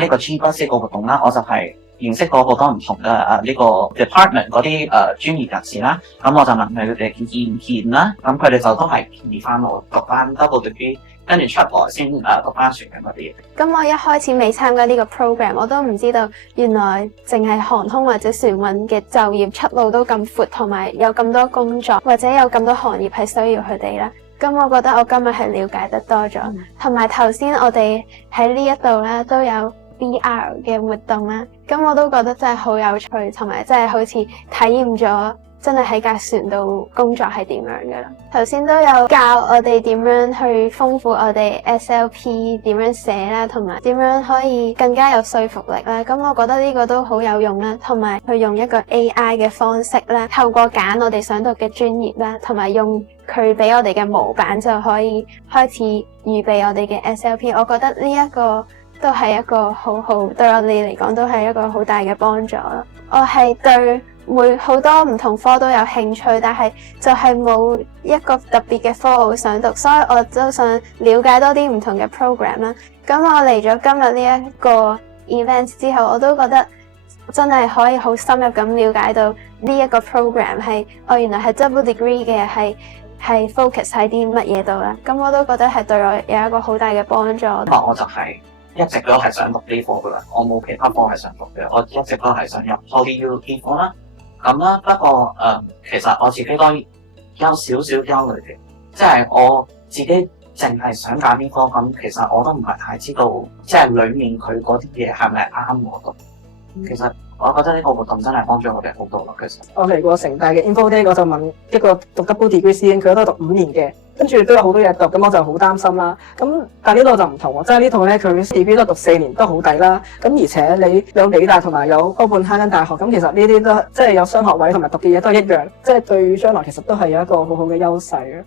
呢個 G+1 個活動啦，我就係認識到好多唔同嘅呢個 department 嗰啲專業人士啦。咁我就問佢哋建議唔建議啦。咁佢哋就都係建議翻我讀翻 double degree，跟住出來先讀翻船嘅嗰啲嘢。咁我一開始未參加呢個 program，我都唔知道原來淨係航空或者船運嘅就業出路都咁闊，同埋有咁多工作或者有咁多行業係需要佢哋啦。咁我覺得我今日係了解得多咗，同埋頭先我哋喺呢一度咧都有 VR 嘅活動啦，咁我都覺得真係好有趣，同埋真係好似體驗咗真係喺架船度工作係點樣噶啦。頭先都有教我哋點樣去豐富我哋 SLP 點樣寫啦，同埋點樣可以更加有說服力啦。咁我覺得呢個都好有用啦，同埋去用一個 AI 嘅方式啦，透過揀我哋想讀嘅專業啦，同埋用佢俾我哋嘅模板就可以開始預備我哋嘅 SLP。我覺得呢一個都係一個好好，對我哋嚟講都係一個好大嘅幫助啦。我係對好多唔同科都有興趣，但係就係冇一個特別嘅科我好想讀，所以我都想了解多啲唔同嘅 program 啦。咁我嚟咗今日呢一個 event 之後，我都覺得真係可以好深入咁了解到呢一個 program 係原來係 double degree 嘅，係 focus 喺啲乜嘢度啦。咁我都覺得係對我有一個好大嘅幫助。我就係一直都係想讀呢科噶啦，我冇其他科係想讀嘅，我一直都係想入 PolyU 呢科啦。咁啦，不過其實我自己都有少少憂慮嘅，即係我自己淨係想揀呢科，咁其實我都唔係太知道，即係裡面佢嗰啲嘢係咪啱我讀。其實我覺得呢個活動真係幫咗我哋好多咯。其實我嚟過城大嘅 Info Day，我就問一個讀 double degree 師兄，佢都係讀5年嘅，跟住都有好多嘢讀，咁我就好擔心啦。咁但係呢度就唔同喎，即係呢度咧佢 degree 都讀4年，都好抵啦。咁而且你有理大同埋有哥本哈根大學，咁其實呢啲都即係有雙學位同埋讀嘅嘢都係一樣，即係對將來其實都係有一個好好嘅優勢嘅。